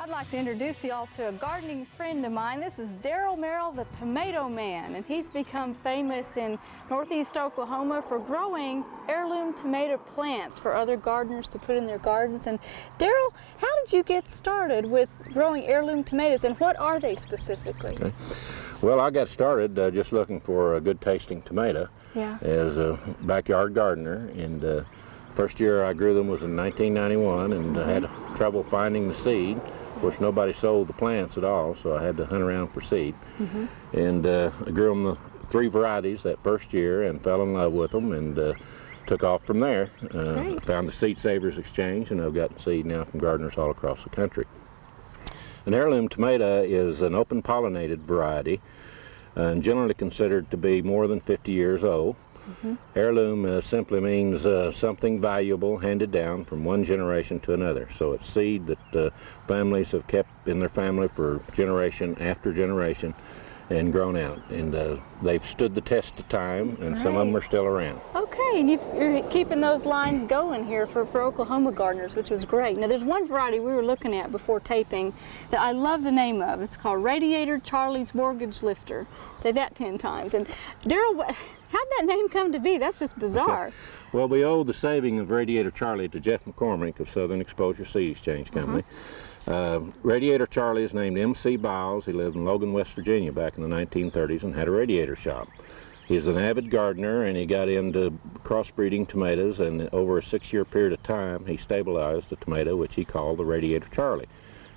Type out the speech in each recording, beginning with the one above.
I'd like to introduce you all to a gardening friend of mine. This is Darrell Merrell, the Tomato Man, and he's become famous in northeast Oklahoma for growing heirloom tomato plants for other gardeners to put in their gardens. And Darrell, how did you get started with growing heirloom tomatoes, and what are they specifically? Okay. Well, I got started just looking for a good tasting tomato as a backyard gardener, and first year I grew them was in 1991, and I had trouble finding the seed. Of course, nobody sold the plants at all, so I had to hunt around for seed. And I grew them the 3 varieties that first year and fell in love with them, and took off from there. I found the Seed Savers Exchange, and I've gotten seed now from gardeners all across the country. An heirloom tomato is an open pollinated variety, and generally considered to be more than 50 years old. Heirloom simply means something valuable handed down from one generation to another. So it's seed that families have kept in their family for generation after generation and grown out. And they've stood the test of time, and some of them are still around. Okay, and you're keeping those lines going here for Oklahoma gardeners, which is great. Now, there's one variety we were looking at before taping that I love the name of. It's called Radiator Charlie's Mortgage Lifter. Say that 10 times. And Darrell, how'd that name come to be? That's just bizarre. Okay. Well, we owe the saving of Radiator Charlie to Jeff McCormick of Southern Exposure Seed Exchange Company. Radiator Charlie is named M.C. Biles. He lived in Logan, West Virginia back in the 1930s and had a radiator shop. He's an avid gardener, and he got into crossbreeding tomatoes, and over a 6-year period of time he stabilized a tomato which he called the Radiator Charlie.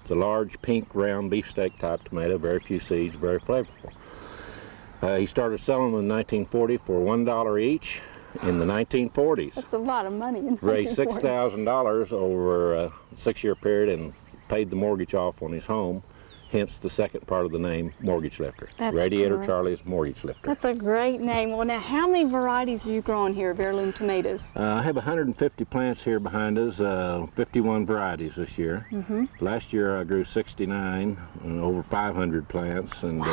It's a large pink round beefsteak type tomato, very few seeds, very flavorful. He started selling them in 1940 for $1 each in the 1940s. That's a lot of money in 1940. Raised $6,000 over a 6-year period and paid the mortgage off on his home, hence the second part of the name, Mortgage Lifter. That's Radiator great. Charlie's Mortgage Lifter. That's a great name. Well, now, how many varieties are you growing here of heirloom tomatoes? I have 150 plants here behind us, 51 varieties this year. Last year I grew 69, over 500 plants, and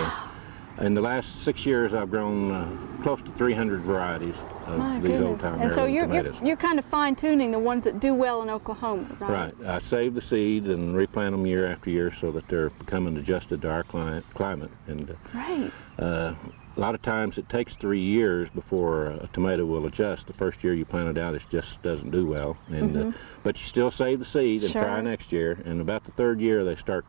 in the last 6 years I've grown close to 300 varieties of these old-time heirloom tomatoes. You're kind of fine-tuning the ones that do well in Oklahoma, right? Right. I save the seed and replant them year after year so that they're becoming adjusted to our climate. And a lot of times it takes 3 years before a tomato will adjust. The first year you plant it out, it just doesn't do well. And but you still save the seed and try next year. And about the 3rd year they start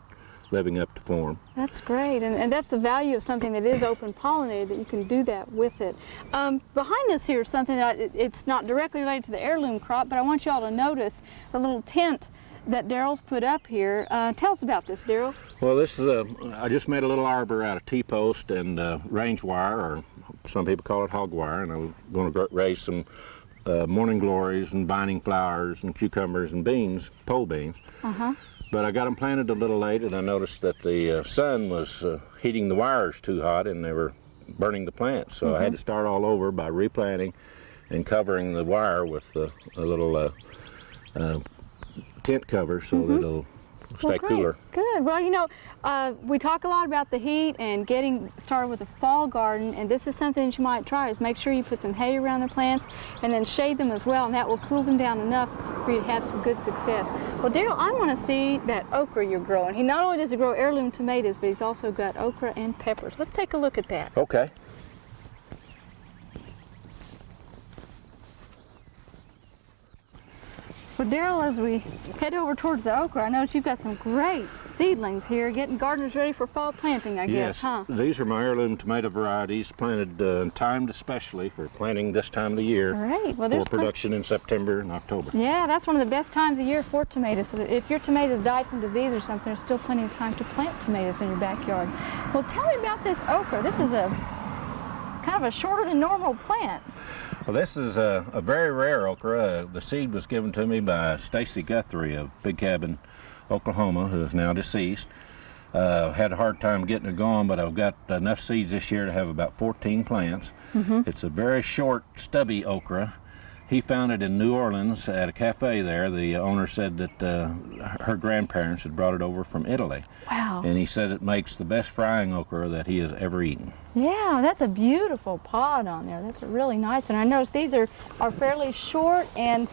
living up to form. That's great, and that's the value of something that is open pollinated, that you can do that with it. Behind us here is something that it's not directly related to the heirloom crop, but I want you all to notice the little tent that Darrell's put up here. Tell us about this, Darrell. Well, this is I just made a little arbor out of T-post and range wire, or some people call it hog wire, and I was going to raise some morning glories and vining flowers and cucumbers and beans, pole beans. But I got them planted a little late, and I noticed that the sun was heating the wires too hot, and they were burning the plants. So I had to start all over by replanting and covering the wire with a little tent cover so that it'll stay cooler. Good. Well, you know, we talk a lot about the heat and getting started with a fall garden, and this is something that you might try, is make sure you put some hay around the plants and then shade them as well, and that will cool them down enough for you to have some good success. Well, Darrell, I want to see that okra you're growing. He not only does he grow heirloom tomatoes, but he's also got okra and peppers. Let's take a look at that. Okay. Well, Darrell, as we head over towards the okra, I notice you've got some great seedlings here, getting gardeners ready for fall planting, I guess, huh? These are my heirloom tomato varieties, planted and timed especially for planting this time of the year. Well, for production in September and October. Yeah, that's one of the best times of year for tomatoes. So if your tomatoes died from disease or something, there's still plenty of time to plant tomatoes in your backyard. Well, tell me about this okra. This is a kind of a shorter than normal plant. Well, this is a very rare okra. The seed was given to me by Stacy Guthrie of Big Cabin, Oklahoma, who is now deceased. Had a hard time getting it going, but I've got enough seeds this year to have about 14 plants. It's a very short, stubby okra. He found it in New Orleans at a cafe there. The owner said that her grandparents had brought it over from Italy. Wow. And he said it makes the best frying okra that he has ever eaten. Yeah, that's a beautiful pod on there. That's a really nice one. I noticed these are fairly short, and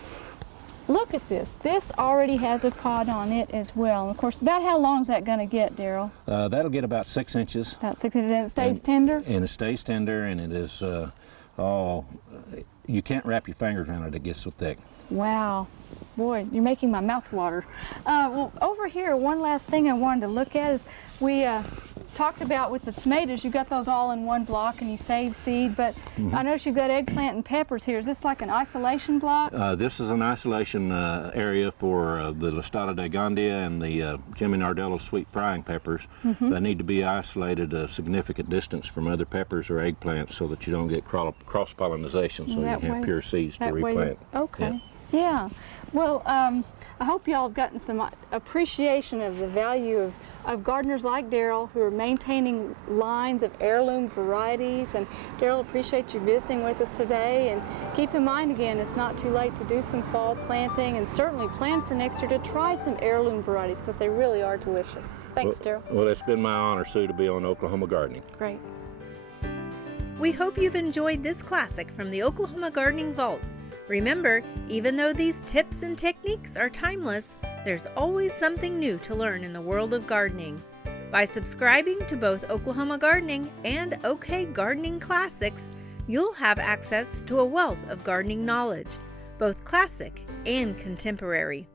look at this. This already has a pod on it as well. And of course, about how long is that going to get, Darrell? That'll get about 6 inches. About 6 inches, and it stays tender? And it stays tender, and it is, you can't wrap your fingers around it, it gets so thick. Wow. Boy, you're making my mouth water. Well, over here, one last thing I wanted to look at is we talked about with the tomatoes, you got those all in one block and you save seed, but I noticed you've got eggplant and peppers here. Is this like an isolation block? This is an isolation area for the Listada de Gandia and the Jimmy Nardello sweet frying peppers. They need to be isolated a significant distance from other peppers or eggplants so that you don't get cross-pollination, so you have pure seeds to replant. Okay. Yeah. Well, I hope y'all have gotten some appreciation of the value of gardeners like Darrell who are maintaining lines of heirloom varieties. And Darrell, appreciate you visiting with us today. And keep in mind again, it's not too late to do some fall planting, and certainly plan for next year to try some heirloom varieties because they really are delicious. Thanks, Darrell. Well, it's been my honor, Sue, to be on Oklahoma Gardening. Great. We hope you've enjoyed this classic from the Oklahoma Gardening Vault. Remember, even though these tips and techniques are timeless, there's always something new to learn in the world of gardening. By subscribing to both Oklahoma Gardening and OK Gardening Classics, you'll have access to a wealth of gardening knowledge, both classic and contemporary.